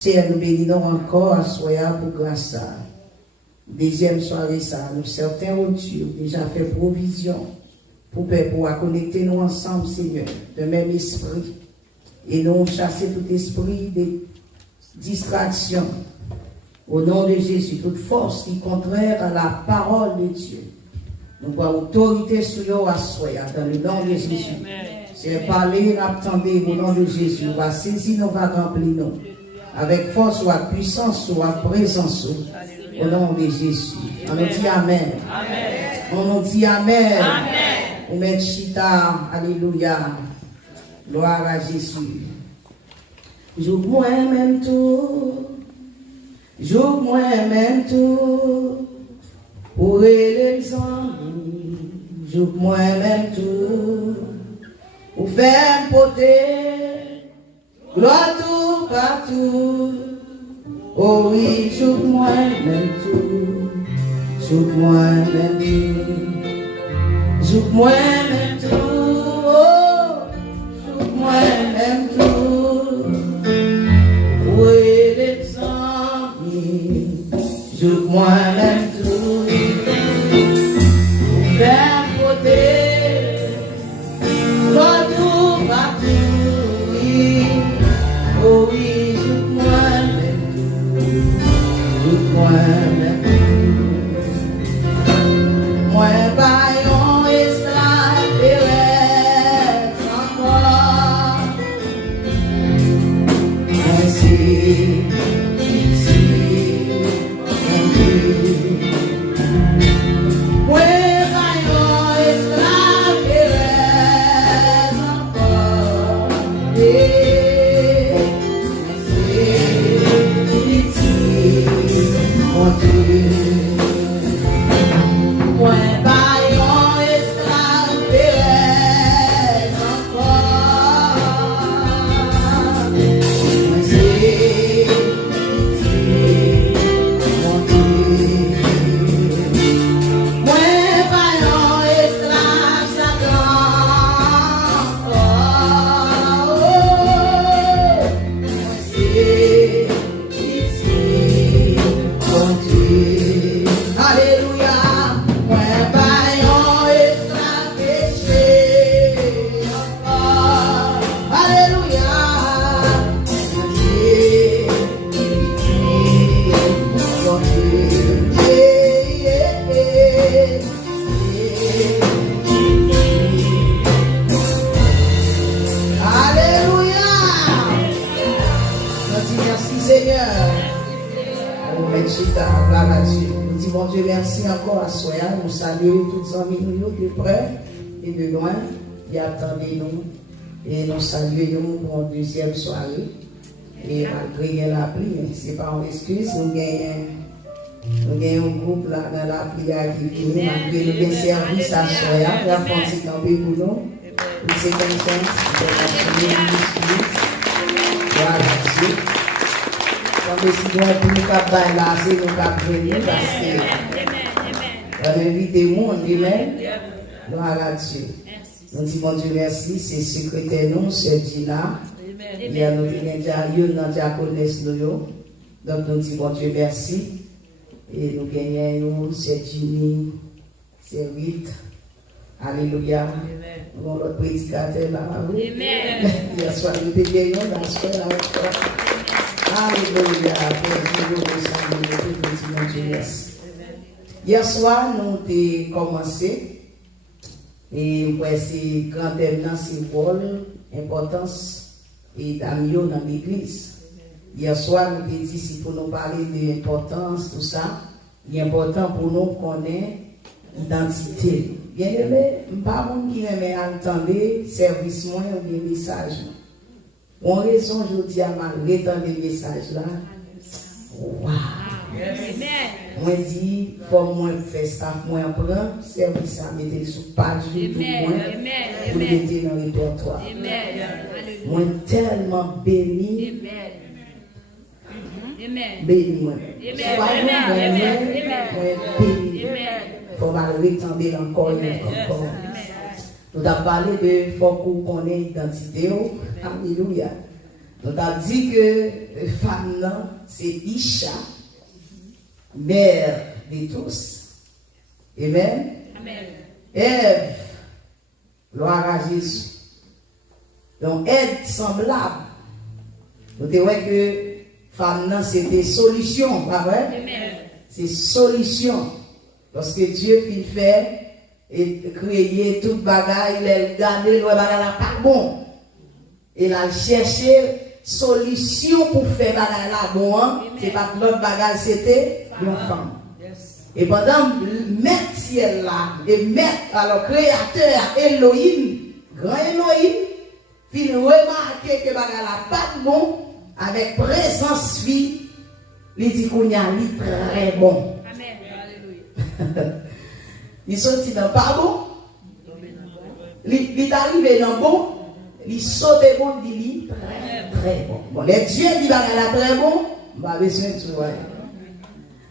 Seigneur, nous bénissons encore à Soya pour grâce à deuxième soirée, ça, nous certains au-dessus, déjà fait provision pour pouvoir connecter nous ensemble, Seigneur, de même esprit. Et nous chasser tout esprit de distraction. Au nom de Jésus, toute force qui est contraire à la parole de Dieu. Nous avons autorité sur nous à Soya, dans le nom de Jésus. C'est parler, l'attendez au nom de Jésus. On va saisir, on va remplir nous. Avec force ou avec puissance ou avec présence. Au nom de Jésus. On nous dit Amen. On nous dit Amen. On met chita. Alléluia. Gloire à Jésus. Joue moi-même tout. Joue moi-même tout. Pour les amis. Joue moi-même tout. Pour faire porter. Gloire tout partout. Oh oui, joue moi-même tout. Joue moi-même tout. Joue moi-même tout. Oh, joue moi-même tout. Oui, les amis. Joue moi-même tout. Faire porter. Gloire tout partout. Oui. Oh oui, joue moi-même tout. Joue moi-même tout. Moi, baillon esclave et reste encore. Moi, ici, mon Dieu. Moi, baillon esclave et reste encore. Mon Dieu. Moi, baillon esclave et reste encore. Moi, c'est mon Dieu. Moi, baillon esclave Satan encore. Moi, c'est mon Dieu. Alléluia. Nous disons Dieu merci encore à Soya. Nous saluons tous les amis de près et de loin qui attendent nous. Et nous saluons pour une deuxième soirée. Et malgré la pluie, ce n'est pas une excuse. Nous gagnons un groupe là dans la prière qui finit. Malgré le service à Soya, la France est tombée pour nous. Nous sommes contents de continuer. Voilà, Dieu. Quand nous sommes pour nous faire là, c'est nous qui venir parce que on invite le monde lui-même. Gloire à Dieu. Nous disons Dieu merci, c'est secrétaire nous, c'est Gina. Il y a nous déjà dans diaconesse nous. Donc nous disons Dieu merci. Et nous gagnons, c'est Jimmy, c'est 8. Alléluia. Nous avons notre prédicateur là. Amen. Il y a soit nous gagnons dans ce là. Alléluia. Hier soir, nous avons commencé. Et c'est grand thème dans ce rôle, importance et d'amis dans l'église. Hier soir, nous avons dit si pour nous parler de l'importance, tout ça, il est important pour nous connaître l'identité. Bien aimé, pas monde qui aime entendre service moins ou des messages. On raison aujourd'hui à malgré tant de messages là. Waouh! Moi dis, faut moi faire ça, moi prendre service à mettre sous page tout moi pour mettre dans le répertoire. Moi tellement béni. Béni moi. Béni. Faut mal retomber encore et encore. Nous avons parlé de faut qu'on connaisse l'identité. Alléluia. On a dit que femme, c'est Isha, mère de tous. Amen. Amen. Ève, gloire à Jésus. Donc, aide semblable. Vous voyez que femme, c'était solution, pas vrai? Amen. C'est solution. Parce que Dieu fit faire et créer toute bagaille, il a gardé le bagaille là pas bon. Il a cherché solution pour faire bagaille là bon. C'est pas que l'autre bagaille c'était une femme. Et pendant mettre ciel là, et mettre alors créateur Elohim, grand Elohim, il remarquer que bagaille là pas bon, avec présence vie, il dit qu'on y a très bon. Il sorti dans pas bon, il est arrivé dans bon, il saute bon, il dit très bon. Bon, les dieux disent bagaille là très bon, on va besoin de voir.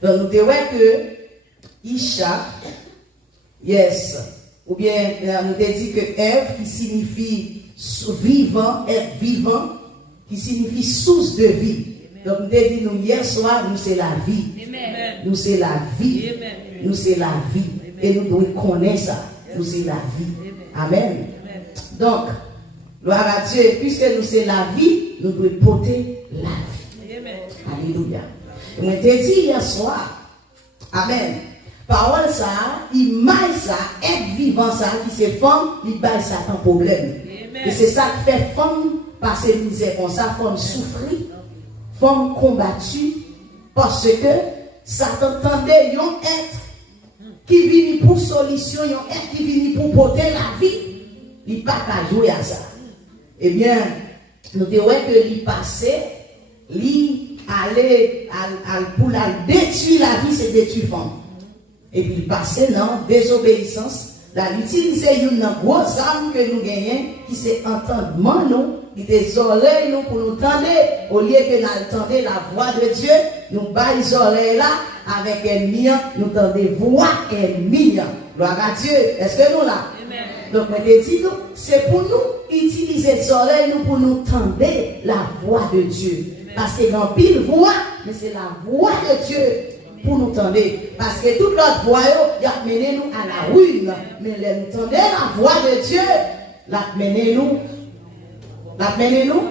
Donc nous devons que Isha, yes, ou bien nous avons dit que Ève qui signifie vivant, être vivant, qui signifie source de vie. Donc nous avons dit nous hier soir, nous c'est la vie. Nous c'est la vie. Nous c'est la vie. Et nous devons connaître ça. Nous c'est la vie. Amen. Donc, gloire à Dieu, puisque nous c'est la vie, nous devons porter la vie. Alléluia. Et on t'a dit hier soir, amen. Parole ça, il maille ça, être vivant ça, qui c'est femme, il baille ça un problème. Et c'est ça qui fait femme passer misère comme ça, femme souffrir, femme combattue, parce que Satan tendait un être qui vient pour solution, un être qui vient pour porter la vie, il pas qu'à jouer à ça. Eh bien, nous devons que lui passer, lui aller pour la détruire la vie, c'est détruire femme. Et puis passer dans désobéissance, d'utiliser une grosse arme que nous gagnons, qui c'est entendement nous, qui des oreilles nous pour nous tendre, au lieu que nous entendre la voix de Dieu, nous baillons les oreilles là, avec ennemi, nous tendons voix ennemi. Gloire à Dieu. Est-ce que nous là? Donc, je dis, c'est pour nous utiliser les oreilles nous pour nous tendre la voix de Dieu. Parce que dans pile voix, mais c'est la voix de Dieu pour nous tendre. Parce que toute notre voix, il a mené nous à la ruine. Mais nous tendons la voix de Dieu, l'a mené nous. L'a mené nous.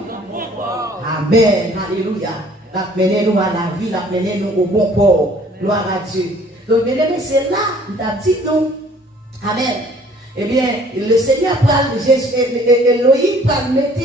Amen. Alléluia. L'a mené nous à la vie, l'a mené nous au bon port. Gloire à Dieu. Donc, mesdames, c'est là, il a dit nous. Amen. Eh bien, le Seigneur parle de Jésus, Elohim parle mettre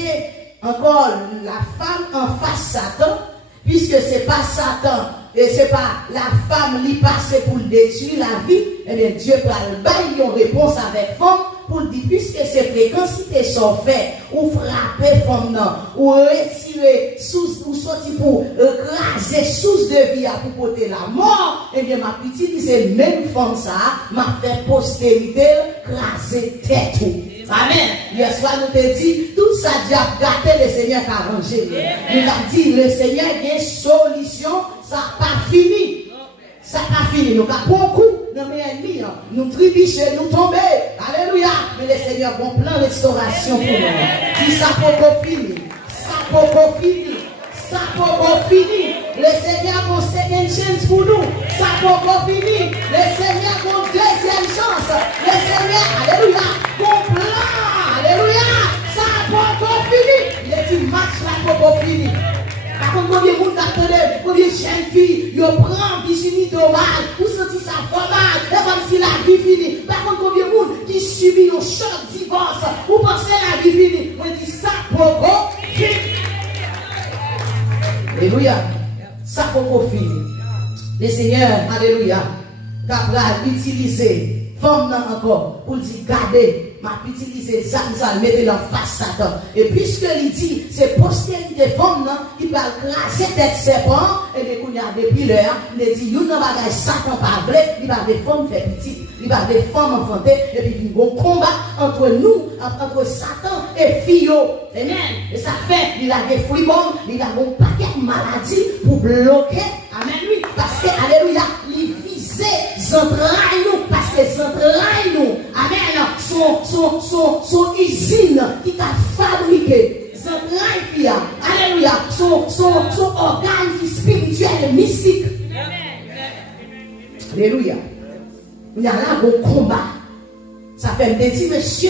encore la femme en face Satan, puisque c'est pas Satan, et c'est pas la femme qui passe pour détruire la vie, eh bien, Dieu parle, bailler une réponse avec femme, pour dire, puisque ces fréquences sont faites, ou frapper femme, ou retirer, ou sortir pour raser source de vie, pour porter la mort, eh bien, ma petite, c'est même femme ça, m'a fait postérité, craser tête. Amen. Hier soir, nous te dit, tout ça, Dieu a gâté le Seigneur qui a arrangé. Il a dit, le Seigneur a une solution, ça n'a pas fini. Ça n'a pas fini. Nous avons beaucoup de nos ennemis. Nous trébucher, nous tomber. Alléluia. Mais le Seigneur a un plan de restauration pour nous. Si ça peut pas finir. Ça peut pas finir. Ça peut pas finir. Le Seigneur a une seconde chance pour nous. Ça peut pas finir. Le Seigneur a une deuxième chance. Le Seigneur, alléluia, un plan. Alléluia. Ça peut pas finir. Il a dit, match là peut pas finir. Par contre, combien de monde attendait, combien de jeunes filles, ils prennent Virginie d'oral, ou sentir ça mal, comme si la vie finie. Par contre, combien de monde qui subit un choc divorce, ou pensez la vie finie. Moi, je dis ça pour finir. Alléluia. Ça pour finir. Le Seigneur, alléluia, t'as utilisé, femme encore, pour dire, gardez. M'a utilisé ça, mettre la face Satan. Et puisque il dit, c'est postérité femme, qui va craser tête serpent, et bien, qu'on y a depuis l'heure, il dit, il n'y a pas de Satan pas vrai, il va des femmes faire petit, il va des femmes enfanter, et puis il y a un combat entre nous, entre Satan et Fio. Amen. Et ça fait, il a des fruits bons, il a un paquet de maladies pour bloquer, amen, lui, parce que, alléluia, il visait, entrailles nous, parce que les entrailles nous, amen, son usine qui t'a fabriqué. Les entrailles qui a, alléluia. Alléluia, son organe spirituel, mystique. Alléluia. Il y a là un combat. Ça fait des petits messieurs.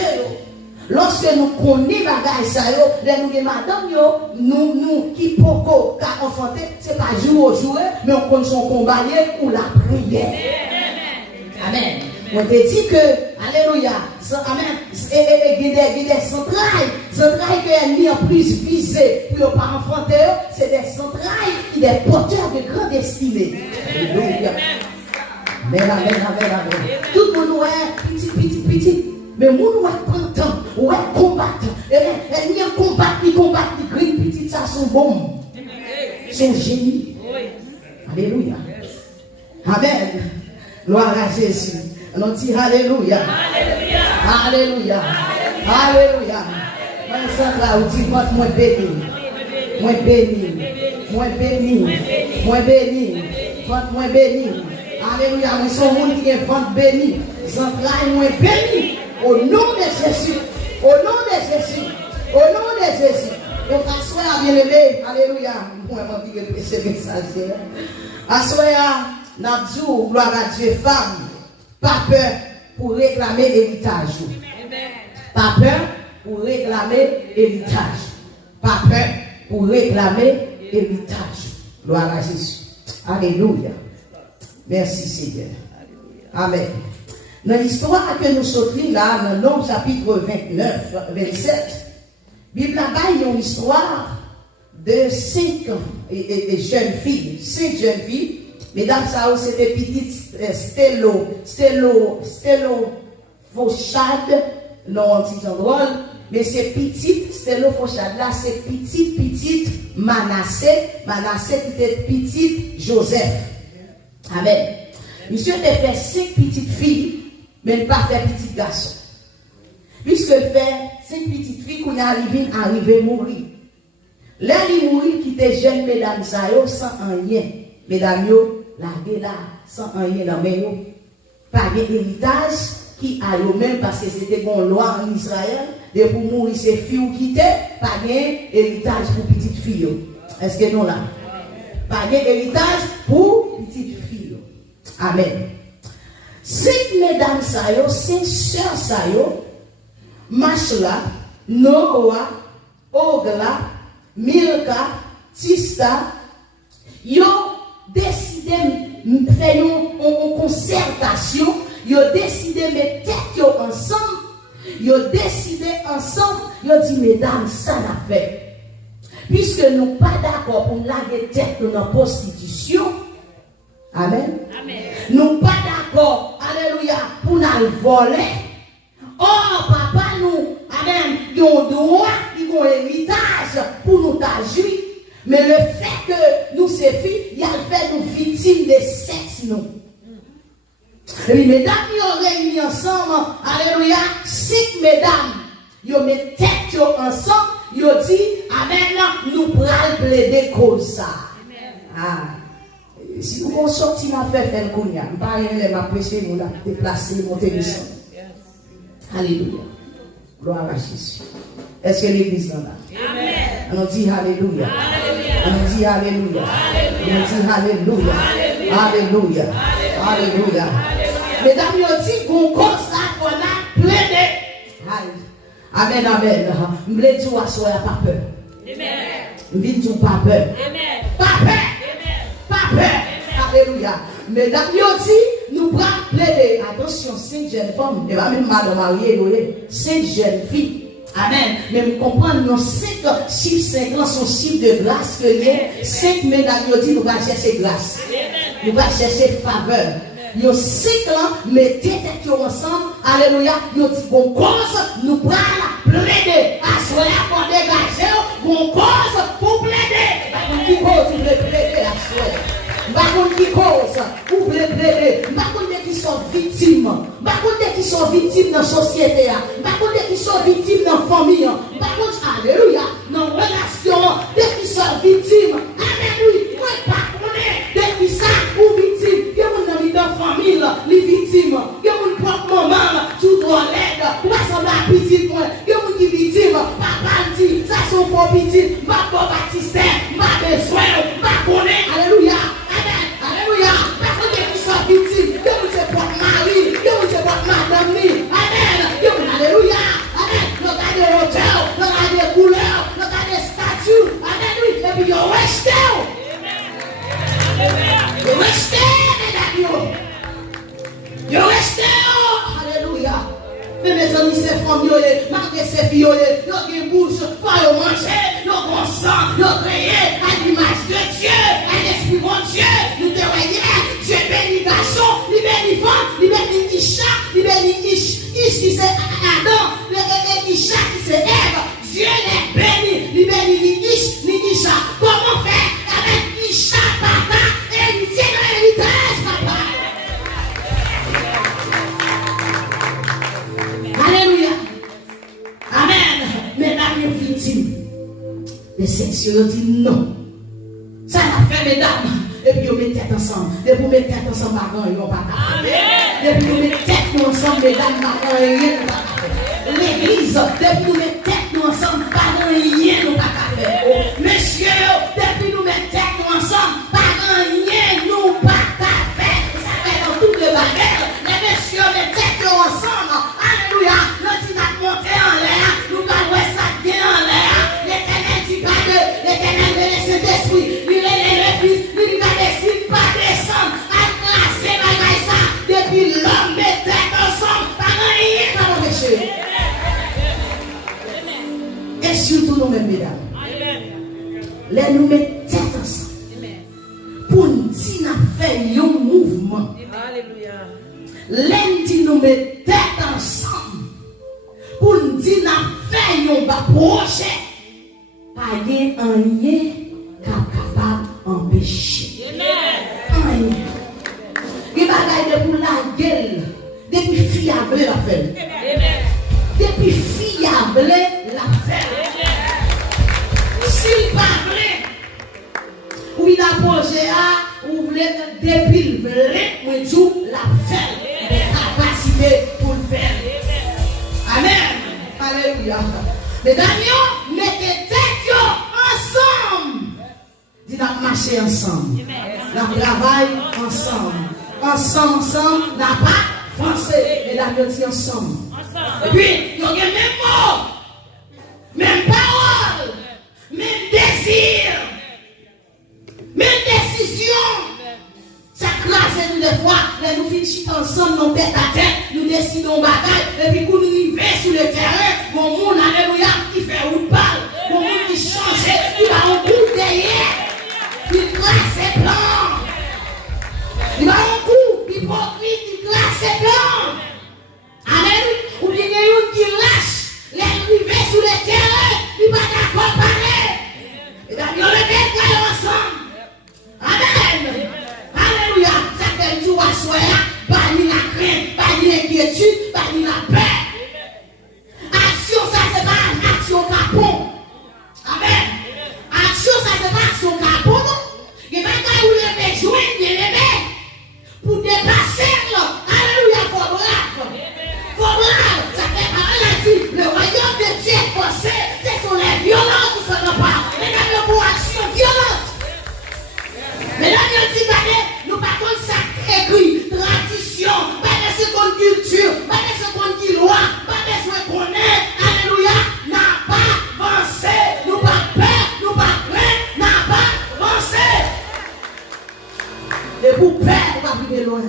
Lorsque nous connaissons bagay ça yo, nous avons madame nous qui poko ka enfanter, c'est pas jour au jour, mais on connaît son combat ou la prière. Amen. On te dit que, alléluia, amen, et des centrales que l'ennemi a plus visé pour ne pas enfanter, c'est des centrales qui sont des porteurs de grande destinée. Alléluia. Amen. Tout le monde est petit. Mais nous prend temps, ouais, combattre. Et ni combattre, ni green petit, ça sont bons. C'est génie. Alléluia. Amen. Gloire à Jésus. On dit Alléluia. Alléluia. Moi, ça là, on dit, moi béni. Alléluia. Moi, son monde qui est vente béni. Central, moi béni. Au nom de Jésus. Donc, assoya bien aimé. Alléluia. Moi, je vais prêcher le message. Assoya, Nabdou, gloire à Dieu, femme. Pas peur pour réclamer l'héritage. Pas peur pour réclamer l'héritage. Gloire à Jésus. Alléluia. Merci Seigneur. Amen. Dans l'histoire que nous sortons là, dans Nombre chapitre 29, 27, Bible là-bas, il y a une histoire de 5 jeunes filles. 5 jeunes filles. Mesdames, ça c'était petite Stello Fauchade, non, on dit drôle, mais c'est petite Stello Fauchade là, c'est petite Manassé qui était petite Joseph. Amen. Monsieur a fait 5 petites filles, mais il n'a pas fait petit garçon. Puisque fait 5 petites filles qu'on est arrivé à mourir. Là, il mourit qui était jeune, mesdames, ça sans rien. Mesdames, largué là, sans rien dans mes yeux. Pas d'héritage qui a eu même parce que c'était une loi en Israël. De pour mourir, ces filles qui étaient, pas d'héritage pour petites filles. Est-ce que nous là? Pas d'héritage pour petites filles. Amen. 5 mesdames ça yo, 5 sœurs ça yo, Machla, Noah, Ogla, Milka, Tista, yo décidé de faire une concertation, yo décidé de mettre tête ensemble, yo décidé ensemble, yo dit mesdames ça l'a fait. Puisque nous pas d'accord pour laguer tête dans la prostitution. Amen. Nous pas d'accord, alléluia, pour nous voler. Oh, papa, nous, amen, nous avons droit, nous avons héritage pour nous agir. Mais le fait que nous, ces filles, il a fait nous victimes de sexe, nous. Et puis, mesdames, nous avons réuni ensemble, alléluia, 5 mesdames, ils ont mis tête ensemble, ils ont dit, amen, nous prenons plaider cause ça. Ah. Si vous sortez ma fait faire le cognac, je ne vais pas prêcher, nous la déplacer, monter le son. Alléluia. Gloire à Jésus. Est-ce que l'église est là? Amen. On dit Alléluia. On dit Alléluia. On dit Alléluia. Alléluia. Alléluia. Mesdames, on dit qu'on cause là qu'on a plaidé. Amen, amen. Je veux dire à soi, pas peur. Amen. Je veux dire pas peur. Amen. Pas peur. Pas peur. Alléluia. Mesdames, nous prenons plaider. Attention, 5 jeunes femmes, ne pas même mal mariée, 5 jeunes filles. Amen. Mais vous comprenez, nos 5 chiffres 50 sont chiffres de grâce que les 5 mesdames, nous allons chercher grâce. Nous allons chercher faveur. Nous 5 ans, mettez tête ensemble. Alléluia. Nous dit bon cause, nous prenons plaider. À soi pour dégager, bon cause pour plaider. Qui cause, vous voulez plaider à soi. Bakon qui cause, ou voulez plaider, bakon qui sont victimes, bakon qui sont victimes dans la société, bakon qui sont victimes dans la famille, bakon, alléluia, dans la relation, dès qui sont victimes, alléluia, moi pas connaître, dès qui sont ou victimes, que mon ami dans la famille, les victimes, que mon propre maman, tout doit l'aide, ou ressemble à petit point, que mon qui victime, papa dit, ça sont pour petit, papa baptiste. femmes, malgré ces filles, ils ont une bouche, pas ils manger, ils ont sang, ils ont créé à l'image de Dieu, à l'esprit de Dieu. Nous te voyons, Dieu bénit garçon, il bénit femme, il bénit Isha, il bénit Ish qui c'est Adam, Isha qui c'est Ève. Dieu les bénit, il bénit ni Ish, ni Isha. Comment faire avec Isha, papa, héritier de l'héritage, papa? Alléluia. Amen. Mesdames et victimes. Les sections disent non. Ça l'a fait, mesdames. Et puis, on met tête ensemble. Et puis, on met tête ensemble, parents, ils n'ont pas qu'à faire. Et puis, on met tête ensemble, mesdames, parents, ils n'ont pas qu'à faire. L'église, depuis nous mettons tête nous ensemble, parents, ils n'ont pas qu'à faire. Messieurs, depuis nous mettons tête nous ensemble, parents, ils n'ont pas qu'à faire. Ça fait dans toutes les bagarres. Les messieurs mettent tête nous ensemble. Alléluia. Nous disons monter en l'air. Nous allons ça bien en l'air. L'éternel dit pas de l'éternel de Saint-Esprit. Il est le Fils. Il va décider pas descendre. À classer bagaille ça. Depuis l'homme met tête ensemble. Parents, ils n'ont pas péché. Et surtout nous-mêmes, mesdames. Les nous mettons tête ensemble. Pour nous dire nous faire un mouvement. Les nous mettons tête ensemble. Pour nous dire nous faire un projet. Pas de rien capable d'empêcher. Rien. Il va garder pour la gueule. Depuis fiable la fait. Depuis fiable la fait. S'il parlait, ou il a posé à, ou voulait depuis le vrai, ou tout la fait. Capacité pour le faire. Amen. Alléluia. Mesdames, mettez tête ensemble. Dis nous marcher ensemble. Nous travaillons ensemble. Ensemble, n'a pas français. Mesdames, dit ensemble. Et puis, il y a même mot, même parole, même désir, même décision. Ça classe nous des fois, nous finissons ensemble, nos tête à tête, nous décidons bagaille, et puis quand nous arrivons sur le terrain, mon monde, alléluia, qui fait route balle, mon monde qui change, il va en coup derrière, il classe ses plans. Il va en coup, hypocrite, il classe ses plans. Amen. Ou bien il y a une qui lâche, les rivets sur le terrain, il va d'accord parler. Et bien, il y a le détail ensemble. Amen. Alléluia. Ça fait tout à soi, pas ni la crainte, pas ni l'inquiétude, pas ni la paix. Action, ça c'est pas action capon. Amen. Action, ça c'est pas action capon. Il y a des gens où les joindre, bien aimé, pour dépasser là. Alléluia, faut brave. Ça fait parler le royaume de Dieu est forcé. Ce sont les violents qui se repartent. Mesdames, pour action violente. Mesdames, nous partons de ça écrit, tradition, pas de seconde culture, pas de seconde loi, pas de qu'on est. Alléluia, n'a pas avancé. Nous pas peur, nous pas crainte, n'a pas avancé. Les poupées, on va arriver loin.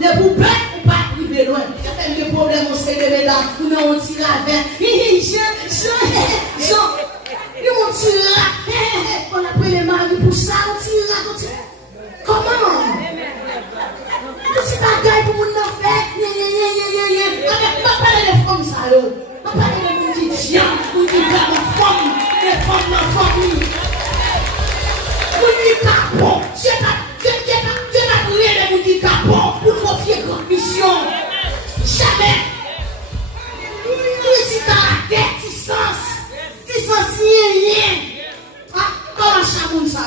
Les poupées, on va arriver loin. Les problèmes au sein des mesdames, nous n'avons tiré avec. Jean, ils m'ont tiré. On a pris les maris pour ça, on tire. Comment? Tout ce bagaille pour nous faire. Pas parler des femmes, ça. Pas parler des gens qui tiennent, ou qui gardent les femmes, les femmes dans la famille. Vous dites pas bon. Dieu n'a prié de vous dire pas bon pour confier grande mission. Jamais. Lui, si caractère, si sens rien. Ah, comment chamoun ça?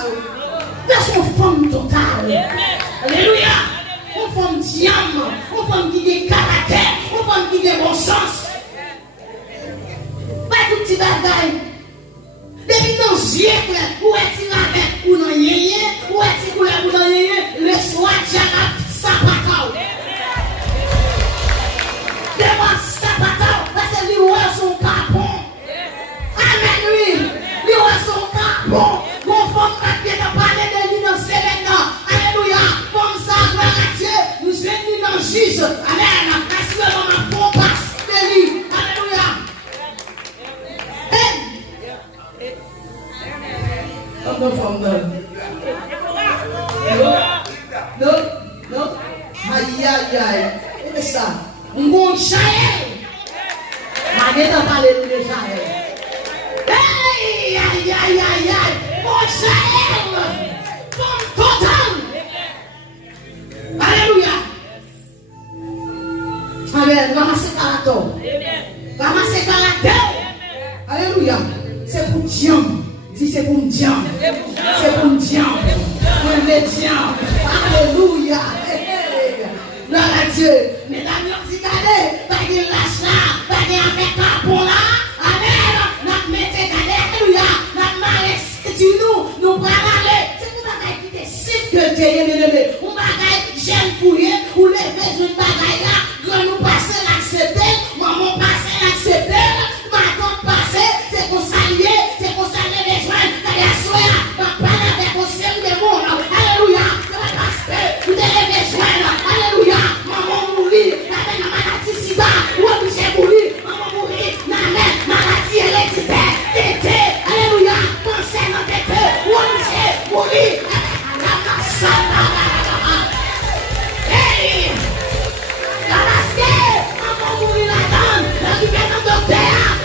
Amen. Ramassez caractère. Ramassez caractère. Alléluia. C'est pour Dieu. Dis c'est pour Dieu. C'est pour Dieu. Pour le Dieu. Alléluia. Gloire à Dieu. Mesdames, nous dit regardez, pas de lâche là, pas de avec capon là. Amen. Nous mettez regardez. Alléluia. Nous marre nous prenons aller. C'est une bagaille qui décide que Dieu est bien-aimé. On bagaille j'aime fouiller, ou lever une bagaille là, quand nous passer l'accepter, maman passer l'accepter, ma tante passer, c'est qu'on s'allie, c'est qu'on s'allie les joints, t'as les soins, ma parle avec au ciel des mondes, alléluia, ça va passer, vous devez les joindre, alléluia, maman mourir, avec la maladie sida, ou obligé mourir, maman mourir, la maladie héréditaire, tété, alléluia, cancer dans tété, ou obligé mourir, la massacre.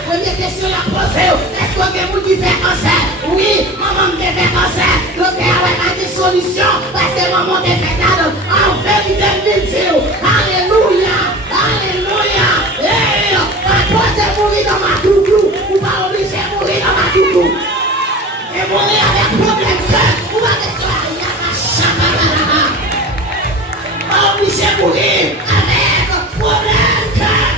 Première question la posée, est-ce que vous qui fait cancer? Oui, maman me fait cancer. Docteur a des solutions parce que maman te fait cadeau. En vérité, alléluia, alléluia. Et pas de mourir dans ma doudou, ou pas obligé de mourir dans ma doudou. Et mourir avec problème cœur, ou pas de soirée, pas obligé de mourir avec problème cœur.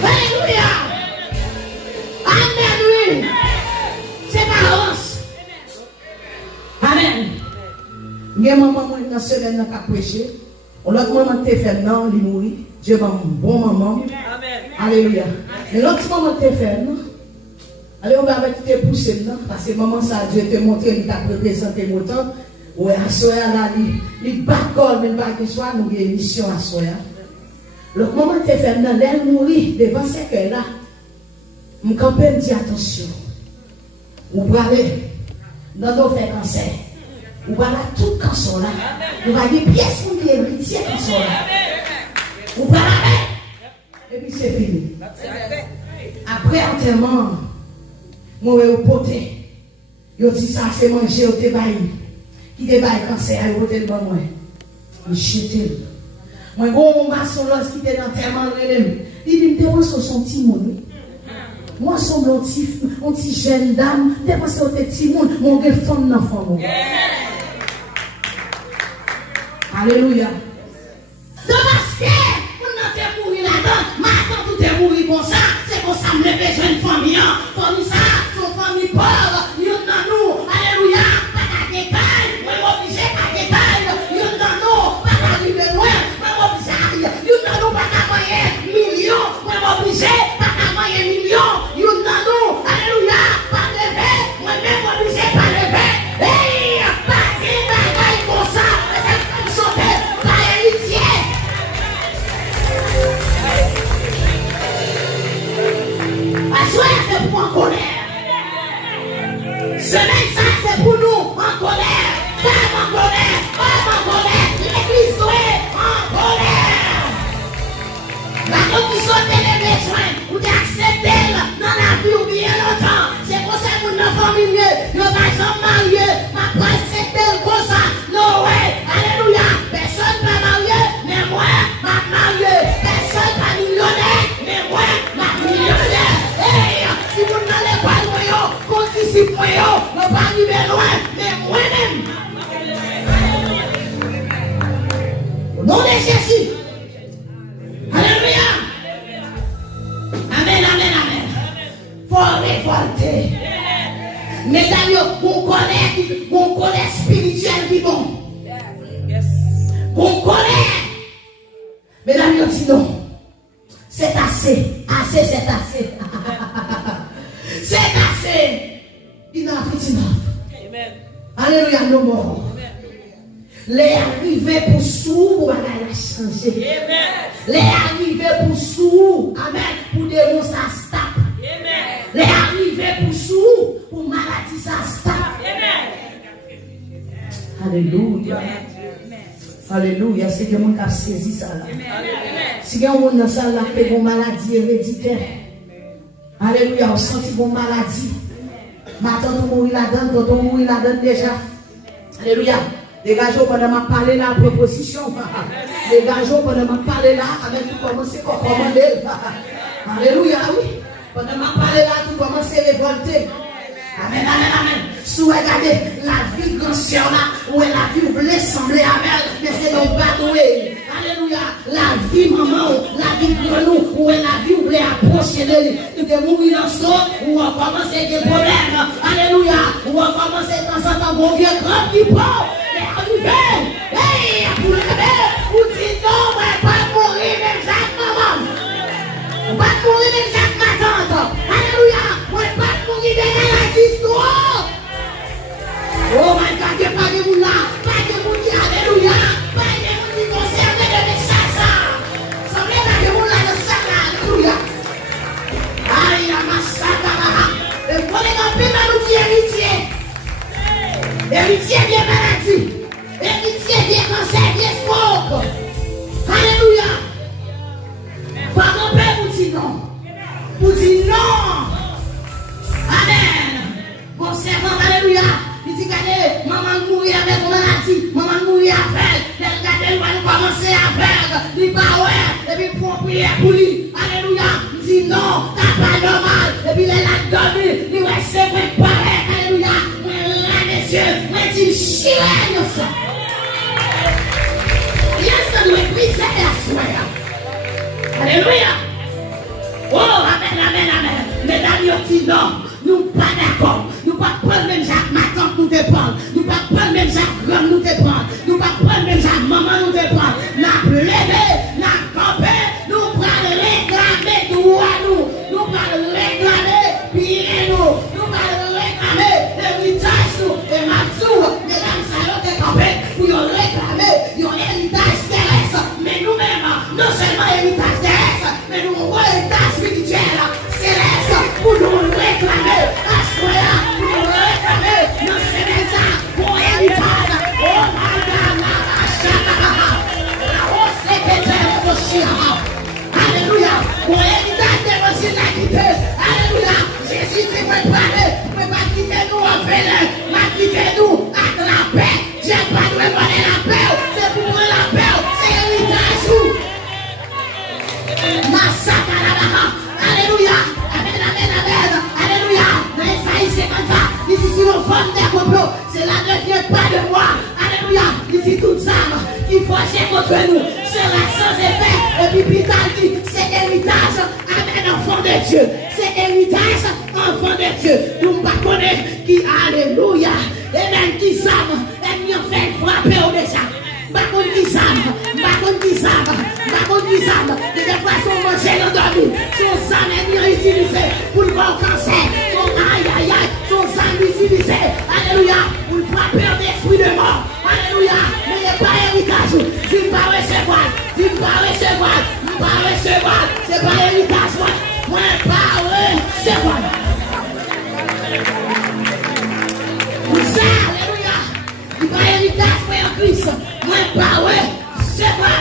Alléluia. Amen, oui. C'est pas honte. Amen. Il y a un moment dans la semaine qui a prêché. L'autre moment qui a fait non, il mourit. Dieu m'a un bon moment. Alléluia. Mais l'autre moment qui a fait non. Allez, on va mettre tes poussées là. Parce que maman, ça, Dieu te montre qu'il t'a représenté longtemps. Oui, à soi, là, il bat comme il bat de soi, nous avons une mission à soi. Le moment où tu es fait, elle mourit devant ce cœur-là. Je me dis attention. Vous parlez dans nos faits cancer. Vous parlez tout cancer là. Vous parlez pièces pour les héritiers cancer là. Vous parlez. Et puis c'est fini. Après enterrement, moi je poté. Je dis ça c'est manger au débail. Qui débaille cancer, je poté le bon moi. Je chute. Moi, mon maçon qui était dans tellement il dit, moi, je suis un petit monde. Moi, je suis un petit jeune dame. Je suis un petit monde. Mon gars, femme dans femme. Alléluia. Parce que, on a mourir là-dedans. Maintenant, tout est mourir comme ça. C'est pour ça que j'ai besoin de famille. Famille ça, son famille pauvre. Il y en a nous. Alléluia. Pas de détail. Moi, je suis obligé pas de détail. Il y en a nous. Pas d'arriver loin. Nous n'avons pas qu'à moyen millions, moi obligé, pas qu'à moyen millions, nous n'avons, alléluia, pas levé, moi-même obligé, pas levé, hey, pas de bagaille comme ça, c'est comme sauter, pas héritier. Parce que c'est pour en colère. Semaine ça, c'est pour nous en colère, femme en colère, homme en colère, l'église doit en colère. La qui saute les besoins, ou d'accepter dans la vie ou bien longtemps. C'est pour ça que nous famille, nous ne sommes pas mariés, ma pas accepter comme ça. No way, alléluia. Personne ne va marier, mais moi, ma mariée. Personne ne va millionnaire, mais moi, ma millionnaire. Hey, si vous n'allez pas loin, qu'on disciple moi, nous ne pas arriver loin, mais moi-même. Au nom de Jésus. Alléluia. Amen, amen, amen. Faut révolter. Mesdames, mon colère spirituelle qui bon. Mon colère. Mesdames, dit non. C'est assez. Assez, c'est assez. C'est assez. Enough, it's enough. Amen. Alléluia, no more. Les arrivés pour sous, pour la changer. Les arrivés pour sous, amen, pour démon ça stop. Les arrivés pour sous, pour maladie ça stop. Alléluia. Alléluia. C'est que mon cap saisi ça là. Si quelqu'un dans la salle là qui a une maladie héréditaire. Alléluia. On sent une maladie. Ma tante mourir là-dedans, tonton mourir là-dedans déjà. Alléluia. Dégagez pendant ma parler la proposition. Dégagez pendant ma parler là, avec tout commencer à commander. Alléluia, oui. Pendant ma parler là, tout commencer à révolter. Amen, amen, amen. Si vous regardez la vie de grand là, où est la vie vous voulez sembler avec, mais c'est dans le badoué. Alléluia. La vie maman, la vie de nous, où est la vie vous voulez approcher d'elle. Tu peux mourir dans son, ou on commence à des problèmes. Alléluia. Ou on commence à temps en temps, mon vieux grand qui prend. Mais arrivé. Hey, pour le bébé, vous dites non, on va pas mourir, même Jacques maman. On va pas mourir, même Jacques ma tante. Alléluia. On va pas mourir, même histoire. Oh my God, il n'y a pas de monde là, pas de monde qui alléluia, pas de monde qui conserve de ça. Ça veut pas de monde là de ça, alléluia. Aïe, ma sata là. Et pour les gars, nous qui héritier. Héritier bien maladie. Héritier bien cancer, bien smoke. Alléluia. Par mon père, vous dites non. Vous dites non. Amen. Bon servant, alléluia. Il dit, regardez, maman mourir avec mon maladie, maman mourir avec. Regardez, elle va commencer avec. Il dit, bah ouais, et puis pour prier pour lui. Alléluia. Il dit, non, t'as pas normal. Et puis il a dormi. Il dit, ouais, c'est vrai, pareil. Alléluia. Moi, là, messieurs, moi, il dit, chien, ça. Yes, ça doit être brisé à soi. Alléluia. Oh, amen, amen, amen. Mesdames, ils dit non, nous pas d'accord. Nous pas prendre même Jacques Matin nous dépendre. Nous pas prendre même Jacques Grand nous dépendre. Nous pas prendre même Jacques Maman nous dépendre. N'a levé, n'a campé, nous prenons réclamer nous à nous. Nous prenons réclamer, pire nous. Nous prenons réclamer l'héritage nous. Et Matsou, mesdames, ça y est campé pour réclamer l'héritage terrestre. Mais nous-mêmes, non seulement l'héritage terrestre, mais nous avons l'héritage spirituel. Céleste, pour nous réclamer, Assoya, pour nous réclamer, dans ce métier, pour héritage. Oh, madame, alléluia, pour héritage de vos inactivités. Alléluia, Jésus t'est préparé, ne pas quitter nous en vélin, m'a quitté nous avec la paix. J'ai pas de voler la paix, c'est pour prendre la paix, c'est héritage. Alléluia. Amen, amen, amen. Alléluia. Dans Isaïe 50, il dit si l'on forme des complots, cela ne vient pas de moi. Alléluia. Il dit toute âme qui forge contre nous sera sans effet. Et puis Peter dit c'est héritage. Amen, enfant de Dieu. C'est héritage, enfant de Dieu. Nous ne pas connaître qui, alléluia. Et même qui s'âme, et nous fait frapper au déjà. Bakon qui s'âme, bakon qui s'âme, bakon qui s'âme. De toute façon, manger dans dormi. Son âme est utilisé pour le bon cancer. Son aïe aïe aïe, son âme utilisé. Alléluia, pour le frapper d'esprit de mort. Alléluia, mais il n'est pas héritage. Tu ne pas recevoir, tu ne pas recevoir, tu ne pas recevoir. C'est pas héritage, moi ne pas recevoir. Pour ça, alléluia, il va héritage pour un Christ. Moi pas recevoir,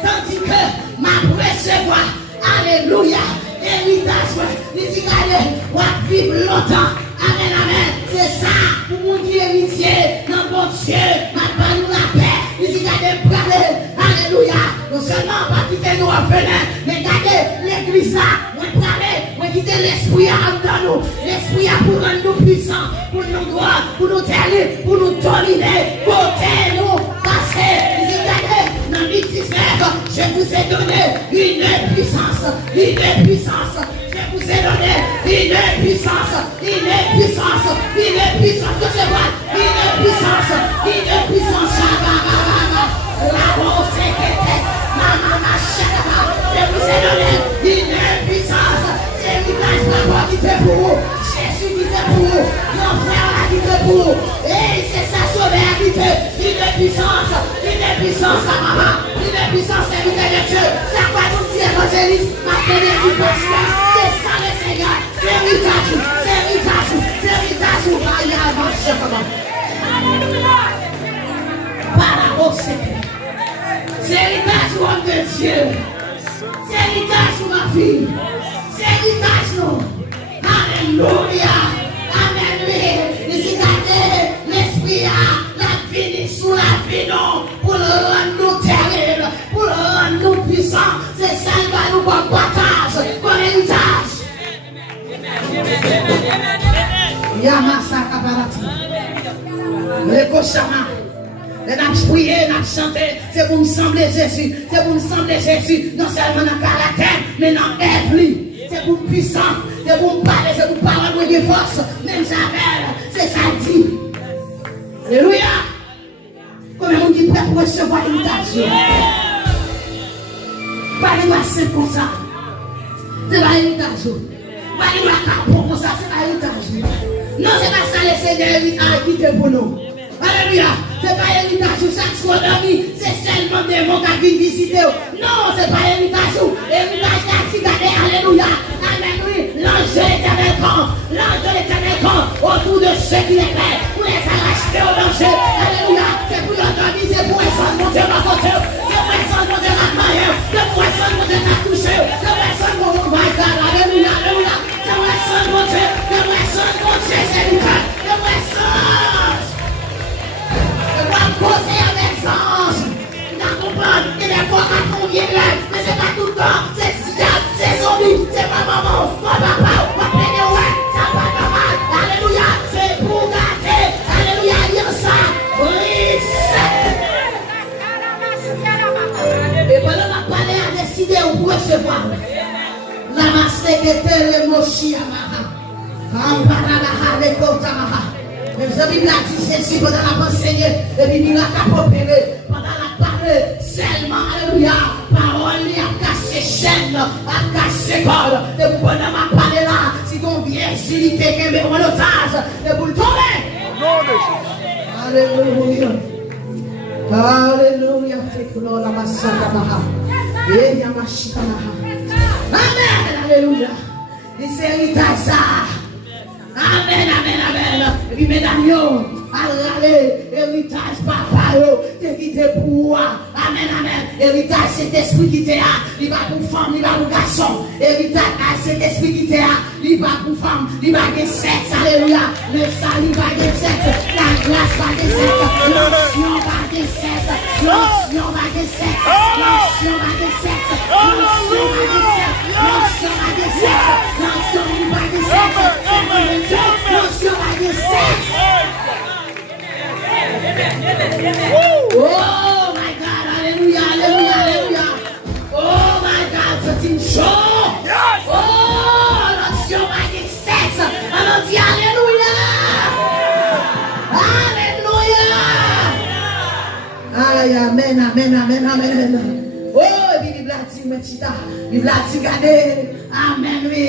tandis que ma recevoir, alléluia, héritage, les cigales, on va vivre longtemps, amen, amen, c'est ça, pour mon Dieu héritier, dans mon Dieu, ma pas nous la paix, les cigales parler, alléluia, non seulement pas quitter nous orphelins, mais garder l'église là, on parler, on quitter l'esprit en dans nous, l'esprit pour rendre nous puissants, pour nous droits, pour nous terrer, pour nous dominer, côté nous, passer, dans le 19, je vous ai donné une puissance, je vous ai donné une puissance, de ce voile, une puissance, la grosse secrétaire, je vous ai donné une puissance, c'est l'image de la qui fait pour vous, Jésus qui fait pour vous, l'enfer qui fait pour vous, et c'est sa sauveur qui fait une puissance, maman, une puissance serviteur de Dieu, c'est quoi nous dit évangéliste, ma première du pasteur, c'est ça le Seigneur, c'est héritage, aïe, c'est héritage, homme de Dieu, c'est héritage, ma fille, c'est héritage, nous, alléluia, amen, oui, les l'esprit a la vie sous la vie. Yamasa Kaparati. Le Koshama. Et nous prions, nous chantons, c'est pour nous sembler Jésus, c'est pour nous sembler Jésus, non seulement dans le caractère, mais dans l'œuvre. C'est pour puissant, c'est pour parler, c'est pour parler de force, même jamais, c'est ça dit. Alléluia. Comme on dit prêt pour recevoir l'imitation. Parlez-moi c'est comme ça. C'est pas l'imitation. Parlez-moi comme ça, c'est pas l'imitation. Non, c'est pas ça le Seigneur qui est pour nous. Alléluia. C'est pas l'imitation. Chaque soir d'amis, c'est seulement des mots qui viennent visiter. Non, c'est pas l'imitation. L'imitation qui a alléluia. Amen, oui. L'ange de l'éternel camp. L'ange de l'éternel camp autour de ceux qui les paient. Pour les arracher au danger. Alléluia. C'est pour l'entendre, c'est pour personne, mon Dieu, ma côté. Que personne, mon Dieu, ma maille. Que personne, mon Dieu, ma touché. Que personne, mon Dieu, my God. Alléluia, alléluia. Que personne, mon Dieu. Que personne, mon Dieu, c'est lui. Que personne. Je dois poser avec sens. Tu dois comprendre que des fois, quand on vient là, mais c'est pas tout le temps. C'est diable, c'est zombie, c'est pas maman, mon papa, mon père, ouais, ça va pas mal. Alléluia, c'est pour gâter. Alléluia, dire ça. Oui, et pendant la palais a décidé où recevoir. La masséguette, le mochi amaha. Kamparanaha, le kotamaha. Mais vous avez dit Jésus pendant la enseigné, et puis il a opéré pendant la parole, seulement, alléluia, parole, il a cassé chaîne, a cassé corps, et pendant ma parole là, si on vient, si il était qu'un en otage, et vous le tombez. Alléluia. Alléluia. Amen. Alléluia. Et c'est héritage ça. Amen, amen, amen. Et puis, mesdames, allez, héritage, papa, t'es quitté pour moi. Amen, amen. Héritage, c'est esprit qui t'est là. Il va pour femme, il va pour garçon. Héritage, c'est esprit qui t'est là. Il va pour femme, il va pour sexe. Alléluia. Le salut va pour sexe. La grâce va pour sexe. L'onction va pour sexe. L'onction va pour sexe. L'onction va pour sexe. L'onction va pour sexe. L'onction va pour sexe. L'onction va pour sexe. L'onction va pour sexe. Oh my God, alléluia, alléluia, alléluia. Oh my God, c'est une chose. Oh, l'onction va pour sexe. Alors dis alléluia. Alléluia. Aïe, amen, amen, amen, amen. Oh, Bible a dit, Mechita. Bible a dit, regardez. Amen, oui.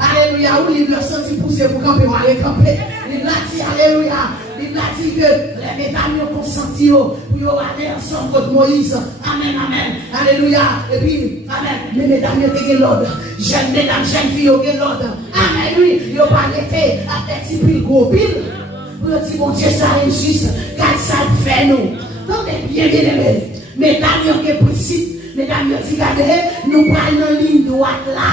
Alléluia. Ou Bible a senti pousser pour camper, ou aller camper. Bible a dit, alléluia. Bible a dit que les mesdames ont consenti pour aller ensemble contre Moïse. Amen, amen. Alléluia. Et puis, amen. Les mesdames ont été l'ordre. Jeunes mesdames, jeunes filles ont été l'ordre. Amen, oui. Ils n'ont pas arrêté à faire petit pile, gros pile. Pour dire, mon Dieu, ça injuste. Car ça le fait, nous. Donc, bien, bien aimé. Mesdames, ont été principe. Mesdames, ont dit, regardez, nous prenons la ligne droite là.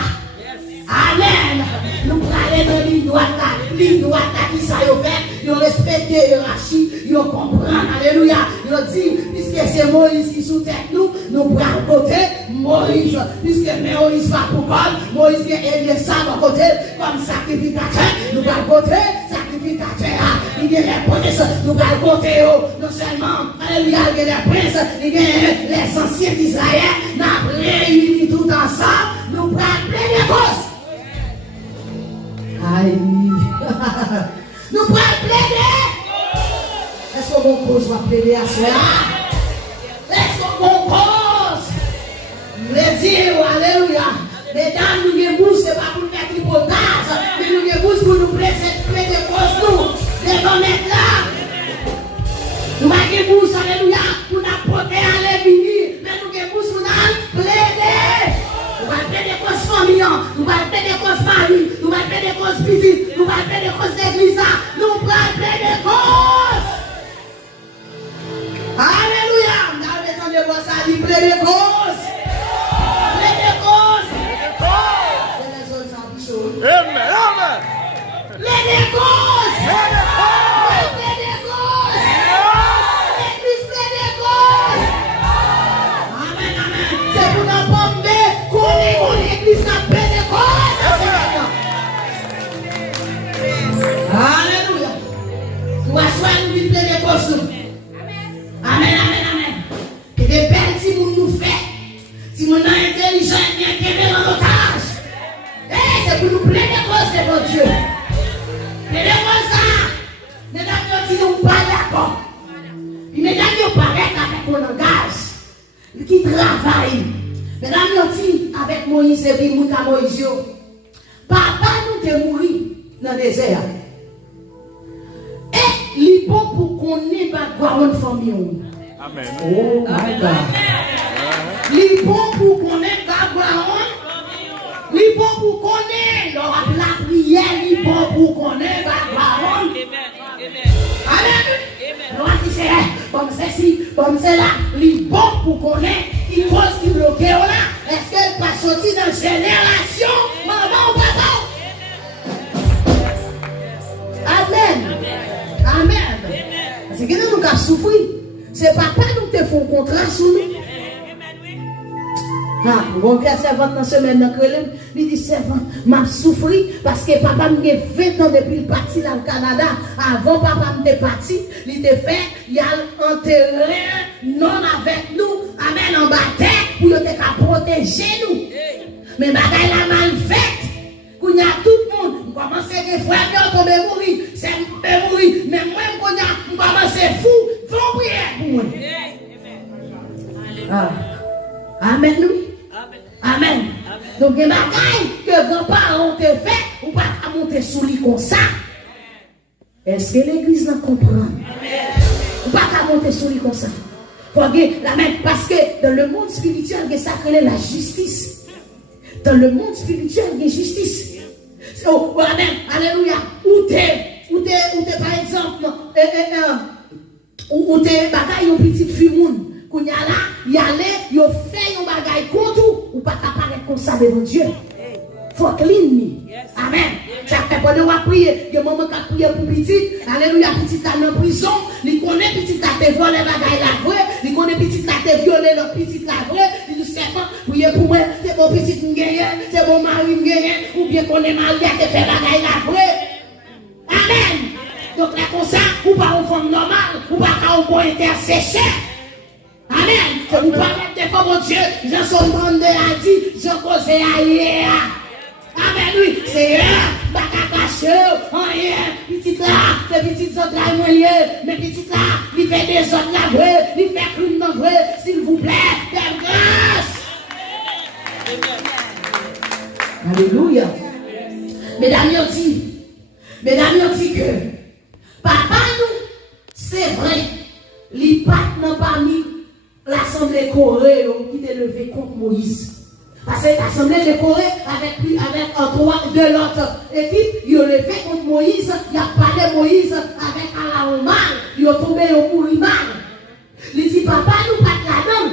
Amen. Nous prenons la ligne droite là. Ligne droite là qui ça y fait. Ils ont respecté la hiérarchie. Ils ont compris. Alléluia. Ils ont dit, puisque c'est Moïse qui sous tête nous, nous prenons côté Moïse. Puisque Moïse va pour God, Moïse qui est ça à côté comme sacrificateur. Nous prenons côté sacrificateur. Il y a les princes. Nous prenons côté non seulement, alléluia, il y a les princes, il y a les anciens d'Israël. Nous avons réuni tout ensemble. Nous prenons plein de causes. Aïe. Nous pouvons plaider. Est-ce que mon cause va plaider à cela? Est-ce que mon cause? Le dire, alléluia. Mesdames, nous ne bouge, ce n'est pas pour faire tripotage, mais nous ne bouge pour nous plaider cause nous. Les mettre là. Nous ne bouge, alléluia, pour nous porter à l'avenir, mais nous ne bouge pour nous plaider. Nous allons plaider cause famille, nous allons plaider cause mari, nous allons plaider cause petite, nous allons plaider cause d'église, nous allons plaider cause. Alléluia. Nous allons besoin de voir ça, dit plaider cause. Plaider cause. Amen. Amen. Les travail. Mesdames, nous dit avec Moïse et puis Moïse, papa nous te mourir dans le désert. Et il bon pour qu'on ait pas de famille. Amen. Oh my God. Il bon pour qu'on ait pas de il bon pour qu'on ait la prière, il bon pour qu'on ait pas de Amen. Amen. Comme ceci, comme cela, il bon pour qu'on ait, il pose qui bloque là. Est-ce qu'elle va sortir dans la génération, maman ou papa? Amen. Amen. Parce que nous avons souffert. C'est papa nous te font contrat sur nous. Ah, mon père servante dans la semaine dans Krelem, il dit servante, m'a souffert parce que papa m'a 20 ans depuis le parti dans le Canada. Avant papa m'était parti, il était fait, il a enterré non avec nous, amen en bataille pour te protéger nous. Mais bagaille la mal faite. Quand y a tout le monde, on commence à des frères qui ont mourir, c'est mourir, mais moi on commence à fou, vont prier pour moi. Ah. Amen oui. Amen. Donc, il y a des bagailles que grands-parents ont fait, ou pas à monter sous lui comme ça. Est-ce que l'église la comprend? Ou pas à monter sous lui comme ça. Parce que dans le monde spirituel, il y a ça que la justice. Dans le monde spirituel, il y a justice. Oh, amen. Alléluia. Ou t'es par exemple, ou t'es bagaille une petite fille. Quand y a là, y aller, y fait un bagage contre ou pas capable comme ça devant Dieu. Faut clean. Amen. Ça fait pendant qu'on prier, il y a maman qui a prié pour petit, alléluia, petit là dans prison, il connaît petit là te voler bagage la vraie, il connaît petit là te violer le petit la vraie, il dit c'est pas prier pour moi, c'est bon petit m'gagner, c'est bon mari m'gagner, ou bien qu'on est marié te fait bagage la vraie. Amen. Donc là comme ça, ou pas une femme normale, ou pas un bon intercesseur. Amen. Je vous parle de fois, mon Dieu. Je suis en train de la dire. Je cause à hier. Amen. Oui. C'est là. Baka caché. Rien. Petite là. C'est petite autres là. Moyen. Mais petite là. Il fait des autres là. Vrai. Il fait crime dans vrai. S'il vous plaît. Faites grâce. Alléluia. Mesdames, ils dit que papa nous, c'est vrai. Les pattes n'ont pas mis l'Assemblée Corée qui est levée contre Moïse. Parce que l'Assemblée de Corée, avec de l'autre équipe, ils ont levé contre Moïse, il a parlé Moïse avec Allah au mal, ils ont tombé au mourir mal. Il dit, papa, nous pas là-dedans.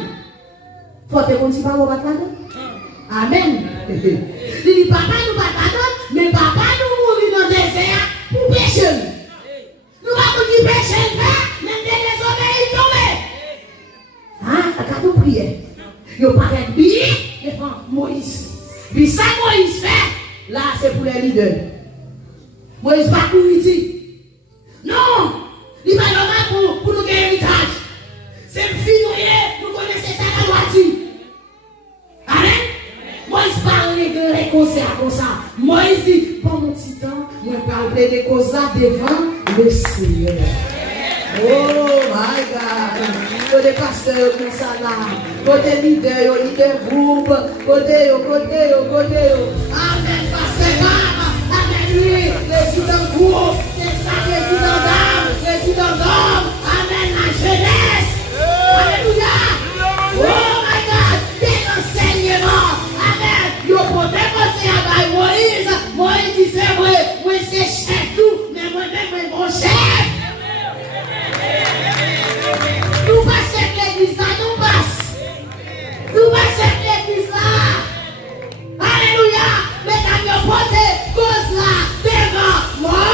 Faut te continuer à pas là-dedans. Amen. Il dit, papa, nous pas là-dedans, mais papa, nous mourir dans le désert pour pécher. Nous allons dire pécher, même des oreilles tombées. Ah, t'as tout prié. Il paraît bien devant Moïse. Puis ça, Moïse fait, là, c'est pour les leaders. Moïse va courir ici. Non, il va normal pour nous gagner héritage. C'est le fille, nous connaissons ça la loi dit. Amen. Moïse parle de concert comme ça. Moïse dit, pour mon petit temps, moi parle de causes devant le Seigneur. Oh my God. Côté pasteur comme ça là. Côté leader, groupe. Côté. Amen, pasteur. Amen, lui. Président groupe. C'est ça, président d'âme. Président d'homme. Amen, la jeunesse. Alléluia. Oh my God. Des enseignements. Amen. Yo pouvez passer à Moïse. Moïse dit c'est vrai. Moi c'est chef tout. Mais moi-même, mon chef. Nous passons l'église là, nous passons l'église là. Alléluia. Mesdames, nous posez cause là, devant moi.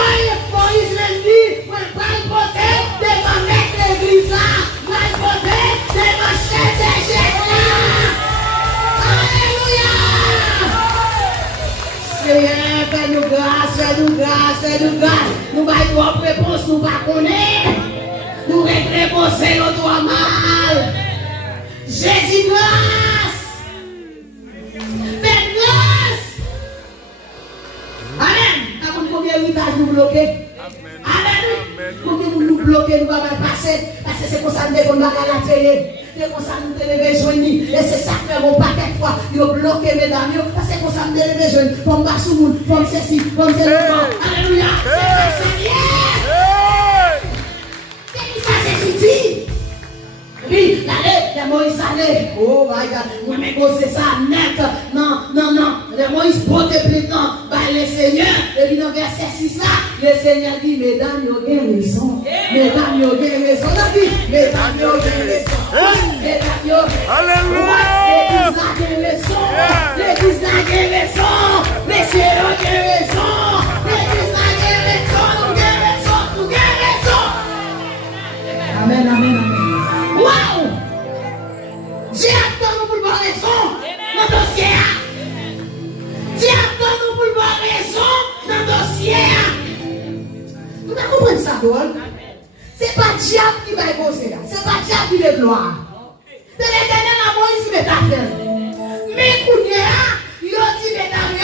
Moïse l'a dit, moi pas le poser devant l'église là. Moi le poser devant chef de là. Alléluia. Seigneur, fais-nous grâce. Nous va une réponse, nous va connaître. Nous réponser au droit mal. Jésus grâce. Faites grâce. Amen. T'as combien d'héritage nous bloquer? Amen. Combien nous bloquer, nous va passer. Parce que c'est pour ça que nous va la télé. c'est comme ça nous te lever joigni. Et c'est ça que fait mon paquet de fois. Ils ont bloqué mesdames, parce que c'est comme ça nous te lever joigni. Comme pas sous monde, comme ceci, comme c'est le temps. Alléluia. C'est le Seigneur. C'est qui ça, c'est Jésus. Oui, allez, Moïse allait. Oh my God, moi mais c'est ça net. Non, le Moïse porte maintenant par le Seigneur. Et puis dans verset 6 là, le Seigneur dit, mesdames, vous avez raison. Mesdames, vous avez raison. On a dit, mesdames, vous avez raison. Mesdames, alléluia. L'église là a raison. L'église là a raison. Messieurs, vous avez raison. L'église là a raison. Vous avez raison. Vous avez raison. Amen, amen, amen. Wow! Dieu attend nous pour le voir raison dans le dossier. Dieu attend nous pour le voir raison dans le dossier. Vous comprenez ça, Paul? C'est pas diable qui va causer. C'est pas diable qui va gloire. C'est l'Éternel à Moïse qui va faire. Mais il a dit, mesdames,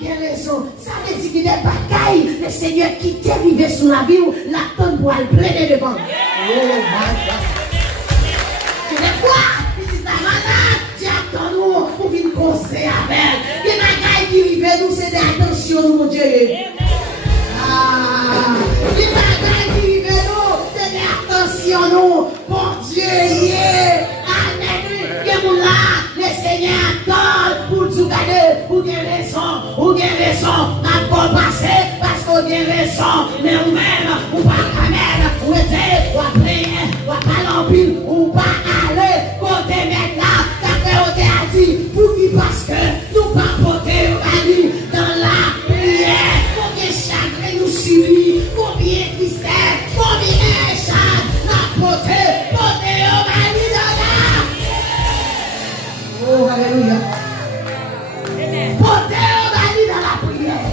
il a raison. Ça veut dire qu'il n'est pas caille. Le Seigneur qui t'est arrivé sur la vie, l'attend pour aller pleiner devant. Oh my God. Des fois, si tu es malade, tu attends nous pour venir causer avec. Il y a des gens qui vivent nous, c'est d'attention, mon Dieu. Il y a des gens qui vivent nous, c'est d'attention, nous, mon Dieu. Amen. Il y a des là, le Seigneur attend pour tout garder, pour des raisons, n'a pas passé, parce qu'on a raison, mais nous-mêmes, ou pas quand même, ou aider, ou à prier, ou à parler en pile, ou pas aller, côté mec là, ça fait au théâtre, pour qui parce que nous pas porter au mari dans la prière, combien chagrin nous subit, combien tristesse, combien chagrin, n'a porter au mari dans la. Oh, alléluia. Porter au mari dans la prière.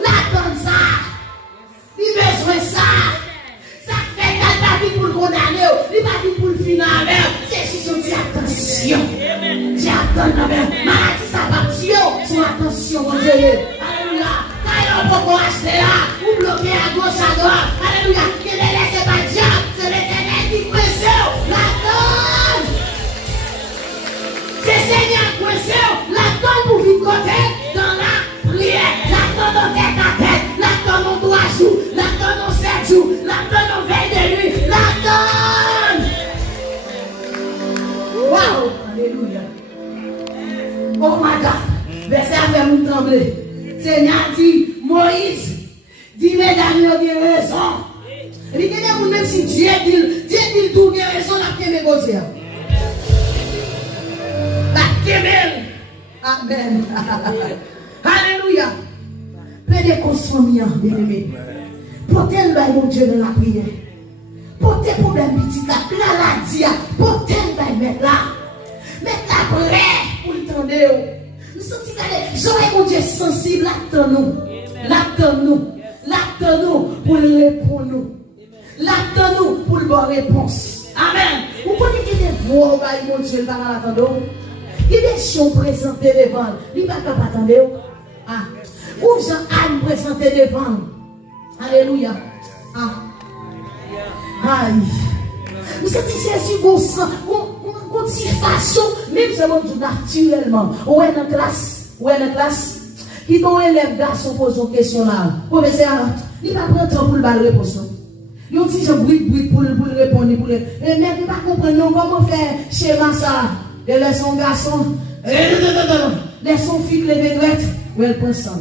L'attendre ça. Il besoin ça. Ça fait qu'elle pas dit pour le condamner. Il pas dit pour le finir. C'est si on dit attention. Dis attention. Maladie ça va tuer. Son attention, mon Dieu. Alléluia. Quand on peut acheter là, ou bloquer à gauche, à droite. Alléluia. Que ne laissez pas diable. C'est l'Éternel qui presse. L'attendre. C'est Seigneur presse. L'attendre pour vivre côté dans la prière. L'attendre dans tête à tête. L'attendre en 3 jours. L'attendre en 7 jours. L'attendre en 20 de nuit. L'attendre. Wow. Alléluia. Oh my God. Verset à faire nous trembler. Seigneur dit, Moïse, dit mesdames, vous avez raison. Et puis, même si Dieu dit tout, vous avez raison, la première négocier. Amen. Alléluia. Prenez conscience, bien-aimé. Portez le bail, mon Dieu, dans la prière. Portez problème petit là, maladie, portez le bail, mettre là. Mettre là prêt pour le tendre. Nous sommes j'aurais mon Dieu sensible, l'attends-nous pour le répondre. L'attends-nous pour le bonne réponse. Amen. Vous connaissez qu'il y a des voix, mon Dieu, par l'attendre. Il y a des choses présentées devant. Il ne va pas attendre. Ou Jean-Anne présentées devant. Alléluia. Aïe. Vous savez, Jésus, bon sang, une façon, même si on naturellement. Ou est dans classe. Qui ton élève garçon pose une question là. Professeur, il va prendre temps pour le bal réponse. Il dit, je bruit pour le répondre. Mais il ne va pas comprendre comment faire schéma ça. De laisser son garçon, laisse son fille lever droite, ou elle prend ça.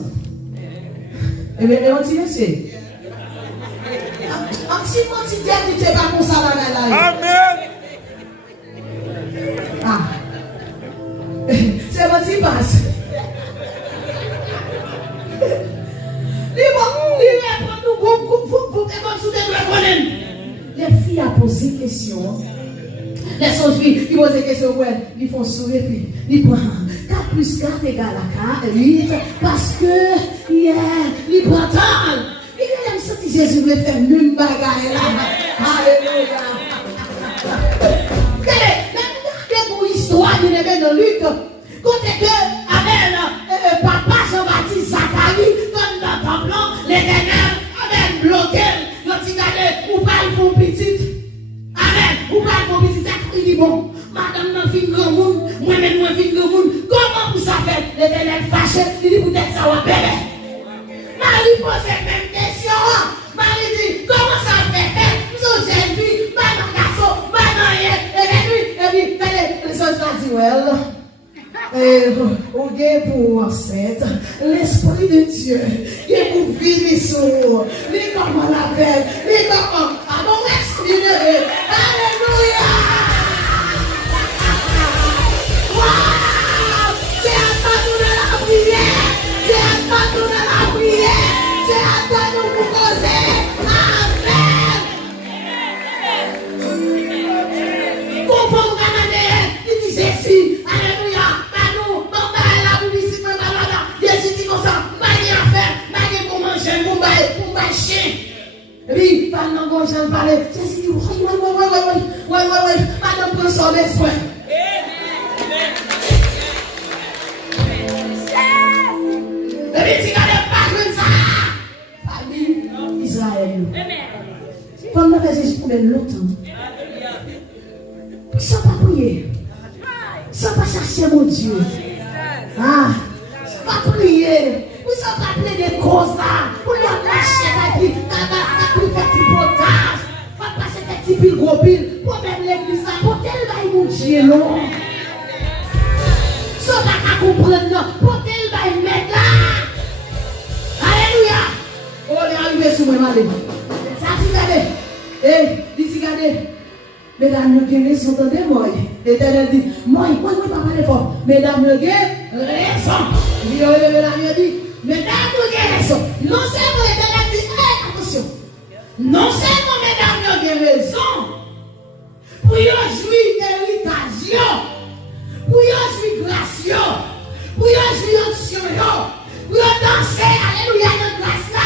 Et bien, on dit, monsieur. Si mon petit diable, tu ne sais pas comme ça là. Amen. C'est mon petit passe. Les filles a posé des questions. Les son filles, ils posent des questions, ouais, ils font sourire, puis ils prennent 4 plus 4 égale à 8, parce que, ils prennent tant. Il aime ça que Jésus veut faire une bagaille là. Alléluia. Regardez pour l'histoire d'une aimée de Luc. Côté que, avec papa Jean-Baptiste Zacharie, comme dans le temple, l'Éternel avait bloqué. Nous regardez, ou pas le font petit. Amen. Ou pas le font petit, il dit bon. madame n'a fin grand monde, moi-même moi fin grand monde. Comment vous savez l'Éternel fâché, il dit peut-être ça va bébé. Marie pose la même question. Marie dit, comment ça fait faire? Nous sommes jeunes filles, madame garçon, madame rien. Et puis, les autres ont dit, well, au gain pour enceinte, l'Esprit de Dieu, qui est pour vivre sur, les comment la veille, les comment, à mon esprit, alléluia! Wow! C'est à toi nous de la prière, c'est à toi nous de la prière, c'est à toi nous pour causer, amen! Confond Canadien, il dit Jésus, alléluia! Et puis, pendant qu'on j'en parlait, Jésus dit, ouais, madame prend son espoir. Et puis, tu n'as pas joué ça. Famille Israël. Pendant que Jésus pouvait longtemps, sans pas prier, sans pas chercher mon Dieu, sans pas prier, ou sans pas appeler des causes là, pour lui lâcher la vie, pour faire du potage, pour passer des petits piles, gros piles, pour même l'église là, pour qu'elle vaille mon Dieu, non. Sans pas comprendre, non, pour qu'elle vaille mettre là. Alléluia. Oh, on est arrivé sur moi, madame. Ça, c'est regardez. Dis, regardez. Mesdames, nous avons raison, entendez-moi. L'Éternel dit, moi, pas parler fort. Mesdames, nous avons raison. Mesdames, nous dit, mesdames, nous avons raison. Non seulement l'Éternel dit, attention. Non seulement mesdames, nous avons raison. Pour y jouir héritage, pour y jouir grâce, pour y jouir onction, pour y danser, alléluia, dans grâce là.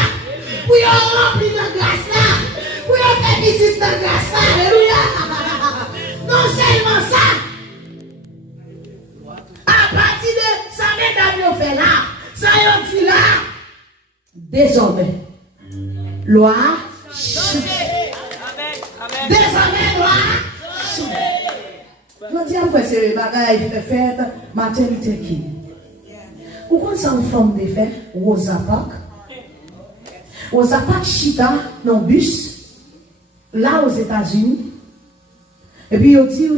Pour y remplir dans grâce là. Pour y faire visite dans grâce là, alléluia. Non seulement ça, à partir de ça, mesdames, nous fait là, ça y dit là, désormais, loi change. Désormais, loi change. Je dis après, c'est les bagailles de fête, maternité qui. Pourquoi ça en forme de fête, Rosa Parks? Rosa Parks chita dans le bus, là aux États-Unis. Et puis il dit,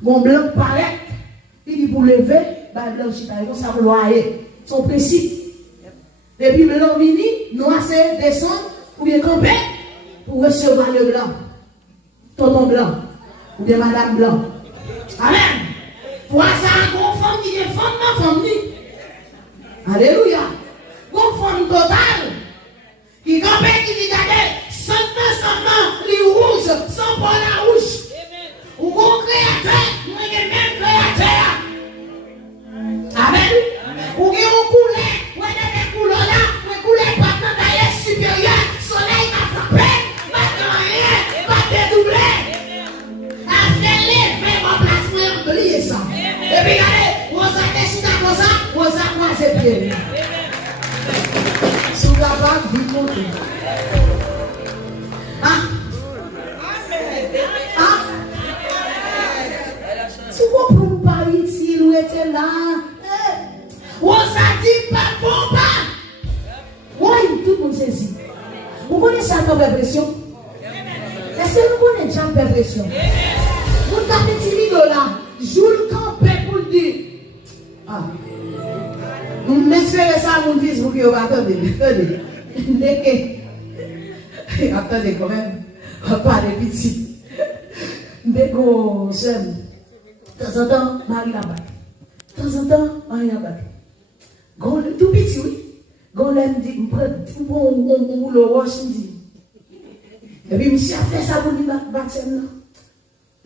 mon blanc paraît, il dit pour lever, bah blanc chita, il ça loyer, son principe. Et puis maintenant vini, nous assez descendre, ou bien camper, pour recevoir le blanc, tonton blanc, ou bien madame blanc. Amen. Pour ça, une femme qui est femme, ma femme. Alléluia. Une femme totale, qui campe, qui dit, regardez, sans les rouges, sans pour la rouge. Ou bon créateur, nous sommes même créateurs. Amen. Ou bien on coule, ou bien on coule là, on coule pas dans d'ailleurs supérieur, soleil m'a frappé, pas de rien, pas de doublé. Affaire-les, mais mon placement, oubliez ça. Et puis regardez, on s'est décidé comme ça, on s'est croisé pied. Sous la bague, vous comptez. Si vous comprenez pas ici, nous étions là. On s'est dit pas bon pas. Oui, tout le monde saisit. Vous connaissez ça comme pression? Est-ce que vous connaissez déjà la pression? Vous avez des petits là. Joue le campé pour le dire. Ah. Vous m'espérez ça, mon fils, vous qui attendez. Attendez quand même. Pas de petits. Dès qu'on s'aime. De temps en temps, Marie la bague. De temps en temps, Marie la bague. Tout petit, oui. Golem dit, on le roche, me dit. Et puis, monsieur a fait ça pour lui baptême là.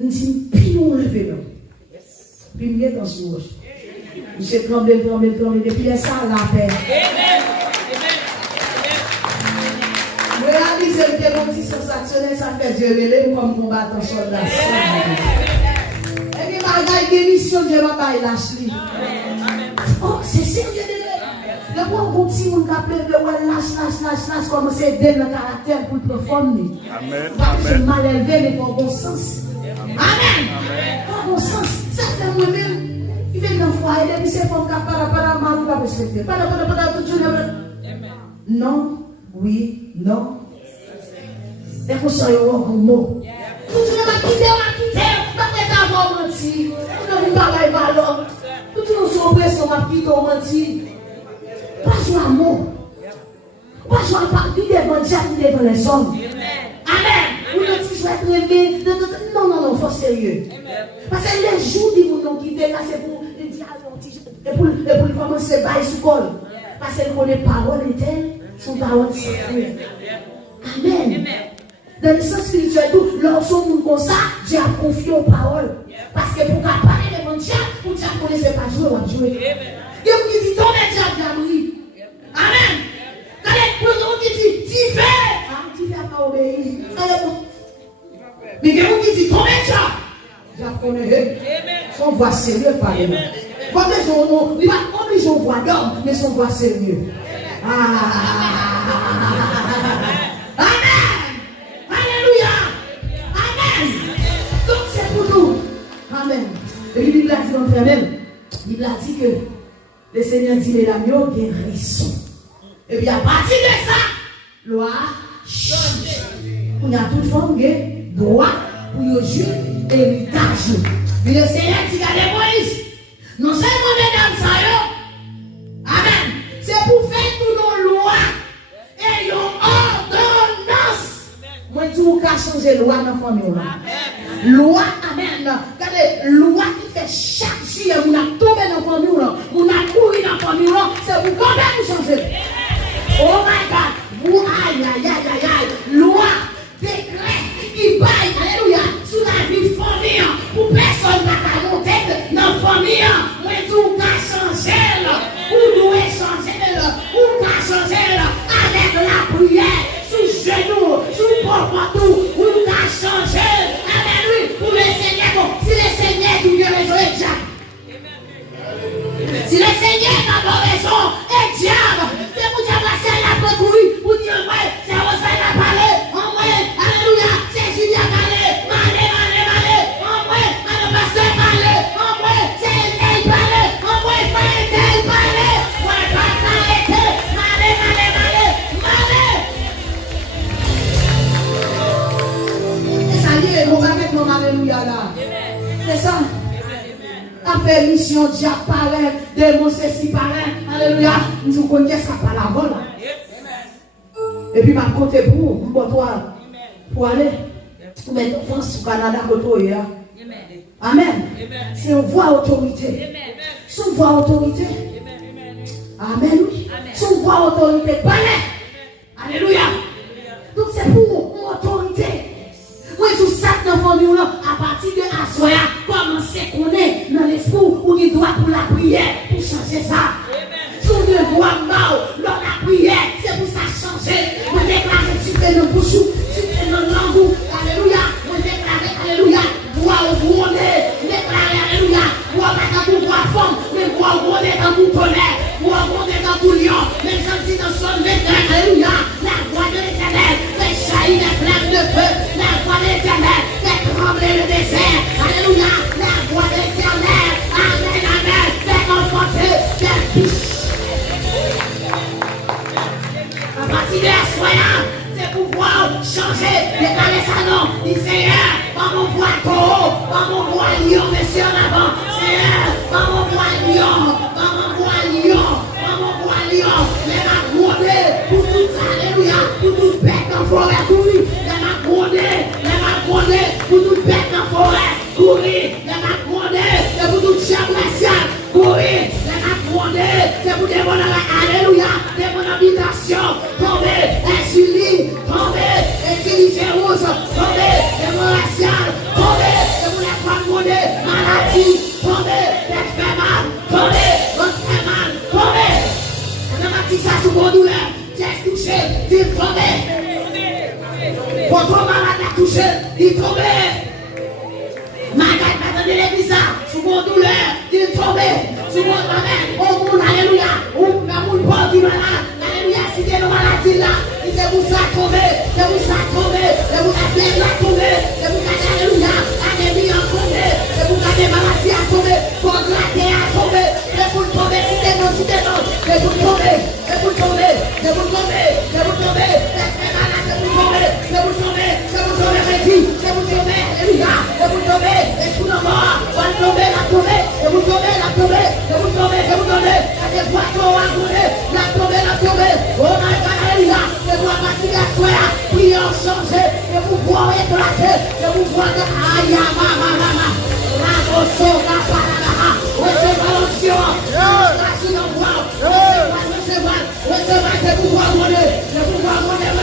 Il dit, puis on le fait là. Puis il est dans ce roche. Monsieur tremble, depuis les salles la paix. Réaliser le démenti sensationnel, ça fait Dieu relève comme combattant soldat. Et puis, malgré démission, Dieu va pas lâcher. Oh, c'est sérieux de Dieu. Le bon petit monde qui a pleuré, lâche, comme c'est dans le caractère pour le performer. Amen. Parce que mal élevé, mais pour bon sens. Amen. Pas bon sens. Ça fait moi-même. Il vient dans le foyer, et puis c'est femme qui a pas mal, pas respecter. Pas toute journée. Non, oui, non. Et qu'on soit un mot. Tout le monde m'a quitté, pas mettre avant menti. On ne pas la valeur. Tout le monde sont pression m'a quitté menti. Pas jouer à mot. Pas jouer à partir devant Dieu ni devant les hommes. Amen. Vous ne dites pas aimer. Non, faut sérieux. Parce que les jours qui nous ont quitté, là c'est pour le dialogue et pour commencer à bailler sous col. Parce qu'elle connaît parole éternelle, son parole sacrée. Amen. Dans le sens spirituel, lorsqu'on nous comme ça, Dieu a confié aux paroles. Parce que pour parler devant Dieu, pour Dieu ne connaissait pas jouer, on va jouer. Et vous qui dites, ton Dieu a abri. Amen. Quand les gens qui disent, tu fais, tu fais pas obéir. Mais vous qui dites, ton Dieu a connaît. Son voix sérieux par les mains. Comme les gens, il n'y a pas obligé de voix d'homme, mais son voix sérieux. Amen. Et puis, Bible a dit dans même, Bible a dit que le Seigneur dit les l'agneau qui est raison. Et puis à partir de ça, loi change. On a toute forme de droit pour le juge héritage. Mais le Seigneur dit à Moïse, non seulement mesdames ça, amen, c'est pour faire tout nos lois et nos ordonnances. Moi, tu vas changer la loi dans la famille. Loi, amen. Regardez, loi qui fait chaque jour, vous n'avez tombé dans la famille, vous n'avez couru dans la famille, c'est vous quand même vous changer. Oh my God, vous aïe, loi, décret qui baille, alléluia, sur la vie de famille, pour personne n'a monter dans la famille, moi tout qu'à changer, vous devez changer, vous qu'à changer avec la prière, sous genou, sous pauvre tout, vous qu'à changer. Pour le Seigneur, si le Seigneur tu viens raison et diable. Si le Seigneur n'a pas raison et diable, c'est pour dire que c'est la courir, pour dire ouais, c'est Rosaire à parler, en vrai, alléluia, c'est Julien parler, en vrai, le pasteur parler, en vrai, c'est elle parler, en vrai, c'est elle parler, ouais, pas s'arrêter, et ça y est, on va mettre mon alléluia là. C'est ça. Après mission, Dieu paraît, démon ceci paraît, alléluia. Nous connaissons ça par la vol. Et puis, ma côté pour toi, pour aller, pour mettre en France, au Canada, côté. Amen. C'est une voix autorité. C'est une voix autorité. Amen. C'est une voix autorité. Alléluia. Donc, c'est pour une autorité. Moi, tout ça dans la famille, à partir de Assoya, commencer qu'on est dans l'esprit où il doit pour la prière, pour changer ça. Si on ne voit mal, dans la prière, c'est pour ça changer. On déclare que tu fais le bouchou, tu fais le langue, alléluia. On déclare, alléluia, voix au grondé, déclare, alléluia, voix pas dans tout voix femme, mais voix au grondé dans tout tonnerre, voix au grondé dans tout lion, même si dans son vétérinaire, alléluia, la voix de l'éternel, fait jaillir les flammes de feu. La voix de l'éternel fait trembler le désert. Alléluia. La voix de l'éternel. Amen. Fait enfoncer des biches. À partir de la soya, c'est pouvoir changer. Déclarer ça non. Dis Seigneur, pas mon voix taureau, pas mon voix lion, monsieur en avant. Seigneur, pas mon voix lion, pas mon voix lion, pas mon voix lion. Les m'a grondé pour tout ça. Alléluia. Pour toute bête en forêt. Pour toute bête en forêt, courir, les macrondés, c'est pour toute chambre raciale, courir, les macrondés, c'est pour des bonnes alléluia, des bonnes habitations, tomber, insuline, tomber, intelligence rouge, tomber, des bonnes raciales, tomber, c'est pour les macrondés, maladie, tomber, tête fait mal, tomber, ventre fait mal, tomber. On a bâti ça sous vos douleurs, tête touchée, ville tombée. Votre malade a touché, il tombe. Malade a donné les visas, sous vos douleurs, il tombe. Sous vos malades, au monde, alléluia. Ou la moule pauvre du malade, alléluia. Si c'est le maladie là, il c'est vous ça tomber, c'est vous ça tomber, c'est vous ça bien là tomber, c'est vous ça alléluia. Alléluia, pouvoir changer, de pouvoir éclater, de pouvoir aïe, maman, la motion, la parada, recevez l'onction, recevez ce pouvoir monnaie, le pouvoir monnaie, le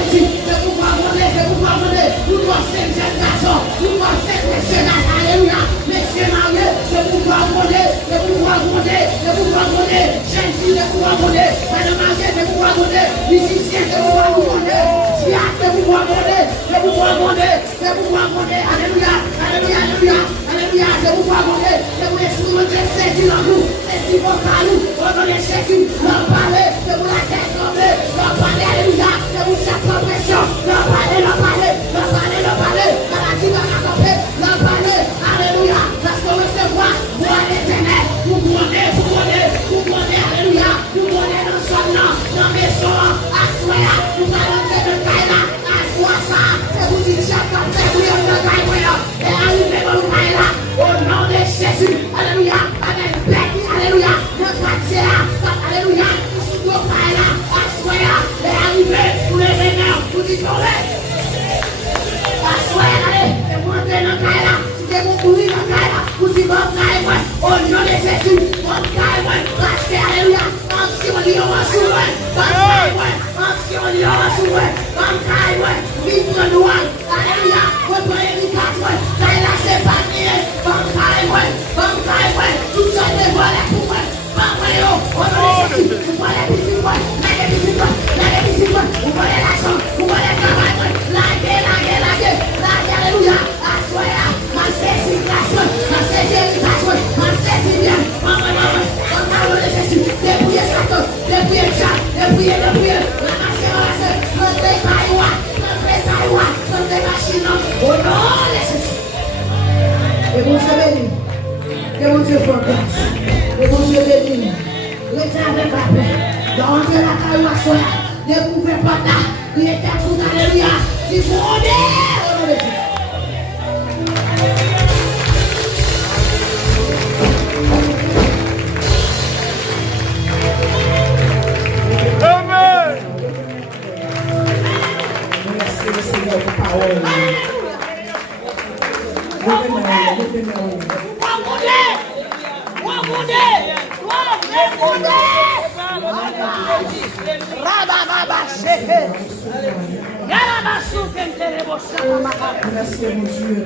pouvoir monnaie, le pouvoir monnaie, nous doit faire jeune garçon, nous doit faire messieurs, alléluia, messieurs mariés, le pouvoir monnaie, le pouvoir monnaie, le pouvoir monnaie, jeune fille, le pouvoir monnaie, madame mariée, le pouvoir monnaie, musicien, le pouvoir monnaie, diacre, le pouvoir monnaie, le pouvoir monnaie, le pouvoir monnaie, alléluia, alléluia, alléluia, alléluia, le pouvoir monnaie, le pouvoir monnaie, c'est dans nous, c'est dans nous, on va les chercher, leur parler, de vous la tête tombée, leur parler, alléluia, de vous faire compression, leur parler, maladie va l'accompagner, leur parler, alléluia, parce qu'on recevoir, pour l'éternel, vous prenez, alléluia, vous prenez dans son nom, dans mes soins, à soi, vous allez faire le caïla, à soi ça, c'est vous dire, chacun fait, vous y avez le caïla, et arrivez dans le caïla, au nom de Jésus, alléluia, avec Becky, alléluia, notre quartier, alléluia, vous caïla, à soi, et arrivez, vous les vénères, vous dites, allez, et montez dans le caïla, si vous courir dans le caïla, vous dites, bon caïla, au nom de Jésus, bon caïla, parce que, alléluia, si on dit, on va souvent, si on dit, on va souvent, bon caïla, vive le noir, alléluia, vous prenez les quatre, caïla, c'est pas bien, bon caïla, tout ça, les volets pour moi, bon caïla, on va les Jésus, vous voyez les petits points, vous voyez l'argent, vous voyez le travail, laguez, alléluia, assoya, ma saisie, bien, maman, Jésus, dépouillez Satan, dépouillez Jean, dépouillez, ramassez, montez Taïwan, montez machine, au nom de Jésus. Et bon Dieu béni, que mon Dieu soit grâce, et bon Dieu béni, restez avec la paix, d'entrer la Taïwan, soya, ne pouvez pas là, criez tout, alléluia, si vous rendez, au nom de Jésus. Merci, mon Dieu.